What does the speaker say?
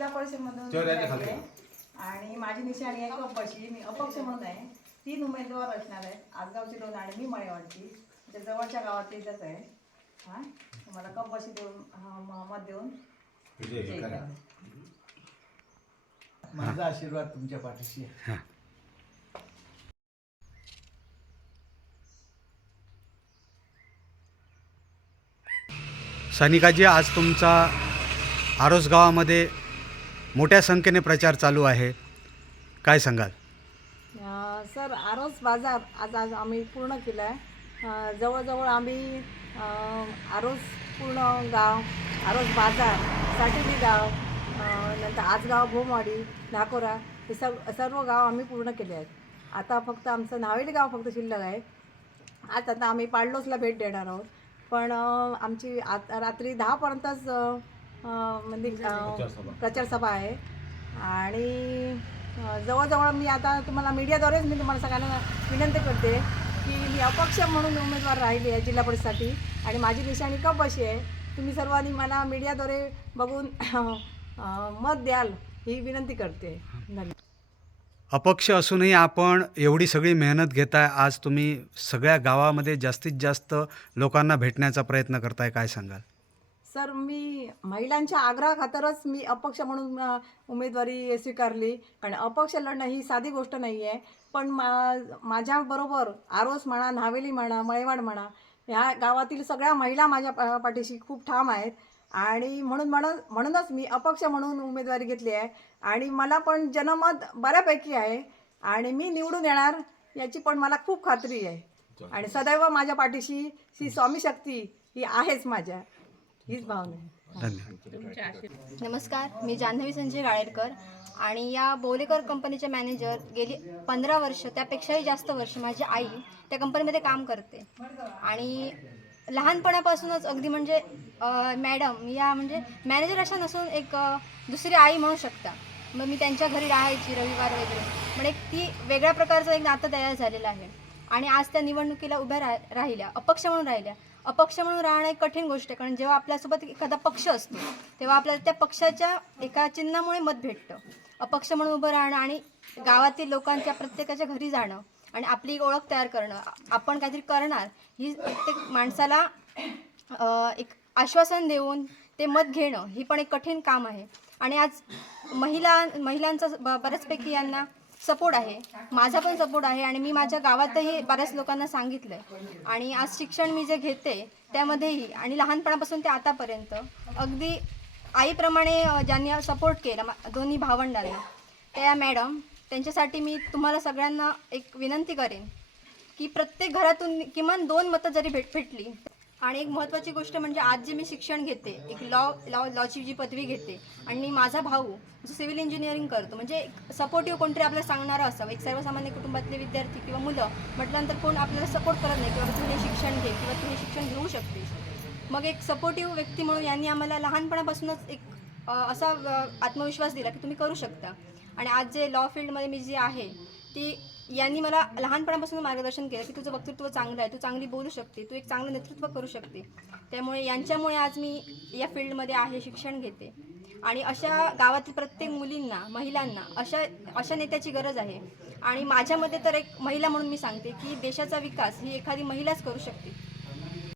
जिल्हा परिषदमधून आणि माझी निशाणी आहे कपशी. मी अपक्ष म्हणून आहे. 3 उमेदवार असणार आहेत. आजगावची 2 आणि मी मळेवाडची. त्या जवळच्या गावात इथंच आहे. हां, तुम्हाला कपशी देऊन मत देऊन विजयी करा. माझा आशीर्वाद तुमच्या पाठीशी आहे. सानिकाजी, आज तुमचा आरोस गावामध्ये मोठ्या संख्येने प्रचार चालू आहे, काय सांगाल? सर, आरोस बाजार आज आम्ही पूर्ण केला आहे. जवळजवळ आम्ही आरोस पूर्ण गाव, आरोस बाजार, साठेली गाव, नंतर आजगाव, भोमवाडी, नाकोरा हे सर्व गाव आम्ही पूर्ण केले आहेत. आता फक्त आमचं नावेली गाव फक्त शिल्लक आहे. आता आम्ही पाडलोसला भेट देणार आहोत. पण आमची रात्री 10पर्यंतच म्हणजे प्रचारसभा आहे. आणि जवळजवळ मी आता तुम्हाला मीडियाद्वारेच मी तुम्हाला सगळ्यांना विनंती करते की मी अपक्ष म्हणून उमेदवार राहिली आहे जिल्हा परिषदेसाठी आणि माझी निशाणी कपशी आहे. तुम्ही सर्वांनी मला मीडियाद्वारे बघून मत द्याल ही विनंती करते. धन्यवाद. अपक्ष असूनही आपण एवढी सगळी मेहनत घेताय. आज तुम्ही सगळ्या गावामध्ये जास्तीत जास्त लोकांना भेटण्याचा प्रयत्न करताय, काय सांगाल? सर, मी महिलांच्या आग्रहाखातरच मी अपक्ष म्हणून उमेदवारी स्वीकारली. कारण अपक्ष लढणं ही साधी गोष्ट नाही आहे. पण माझ्याबरोबर आरोस म्हणा, नावेली म्हणा, मळेवाड म्हणा, ह्या गावातील सगळ्या महिला माझ्या पाठीशी खूप ठाम आहेत. आणि म्हणूनच मी अपक्ष म्हणून उमेदवारी घेतली आहे. आणि मला पण जनमत बऱ्यापैकी आहे आणि मी निवडून येणार याची पण मला खूप खात्री आहे. आणि सदैव माझ्या पाठीशी श्री स्वामी शक्ती ही आहेच माझ्या, हीच भावना आहे. धन्यवाद. नमस्कार, मी जान्हवी संजय गाळेरकर आणि या बोलेकर कंपनीचे मॅनेजर गेली 15 वर्ष, त्यापेक्षाही जास्त वर्ष माझी आई त्या कंपनीमध्ये काम करते. आणि लहानपणापासूनच अगदी म्हणजे मॅडम या म्हणजे मॅनेजर अशा नसून एक दुसरी आई म्हणू शकता. मग मी त्यांच्या घरी राहायची रविवार वगैरे. म्हणजे एक ती वेगळ्या प्रकारचं एक नातं तयार झालेलं आहे. आणि आज त्या निवडणुकीला उभ्या राहिल्या, अपक्ष म्हणून राहिल्या. अपक्ष म्हणून राहणं एक कठीण गोष्ट आहे. कारण जेव्हा आपल्यासोबत एखादा पक्ष असतो तेव्हा आपल्याला त्या पक्षाच्या एका चिन्हामुळे मत भेटतं. अपक्ष म्हणून उभं राहणं आणि गावातील लोकांच्या प्रत्येकाच्या घरी जाणं आणि आपली एक ओळख तयार करणं, आपण काहीतरी करणार, ही प्रत्येक माणसाला एक आश्वासन देऊन ते मत घेणं ही पण एक कठीण काम आहे. आणि आज महिलांचा बऱ्याचपैकी यांना सपोर्ट आहे, माझा पण सपोर्ट आहे. आणि मी माझ्या गावातही बऱ्याच लोकांना सांगितलं आहे. आणि आज शिक्षण मी जे घेते त्यामध्येही आणि लहानपणापासून ते आतापर्यंत अगदी आईप्रमाणे ज्यांनी सपोर्ट केला दोन्ही भावंडांना, त्या मॅडम, त्यांच्यासाठी मी तुम्हाला सगळ्यांना एक विनंती करेन की प्रत्येक घरातून किमान 2 मतं जरी भेटली. आणि एक महत्त्वाची गोष्ट म्हणजे आज जे मी शिक्षण घेते, एक लॉची जी पदवी घेते आणि माझा भाऊ जो सिव्हिल इंजिनिअरिंग करतो, म्हणजे एक सपोर्टिव्ह कोणतरी आपल्याला सांगणारं असावं. एक सर्वसामान्य कुटुंबातले विद्यार्थी किंवा मुलं म्हटल्यानंतर कोण आपल्याला सपोर्ट करत नाही किंवा तू हे शिक्षण घे किंवा तू हे शिक्षण घेऊ शकतेस. मग एक सपोर्टिव्ह व्यक्ती म्हणून यांनी आम्हाला लहानपणापासूनच एक असा आत्मविश्वास दिला की तुम्ही करू शकता. आणि आज जे लॉ फील्डमध्ये मी जी आहे ती यांनी मला लहानपणापासून मार्गदर्शन केलं की तुझं वक्तृत्व चांगलं आहे, तू चांगली बोलू शकते, तू एक चांगलं नेतृत्व करू शकते. त्यामुळे यांच्यामुळे आज मी या फील्डमध्ये आहे, शिक्षण घेते. आणि अशा गावातील प्रत्येक मुलींना, महिलांना अशा नेत्याची गरज आहे. आणि माझ्यामध्ये तर एक महिला म्हणून मी सांगते की देशाचा विकास ही एखादी महिलाच करू शकते.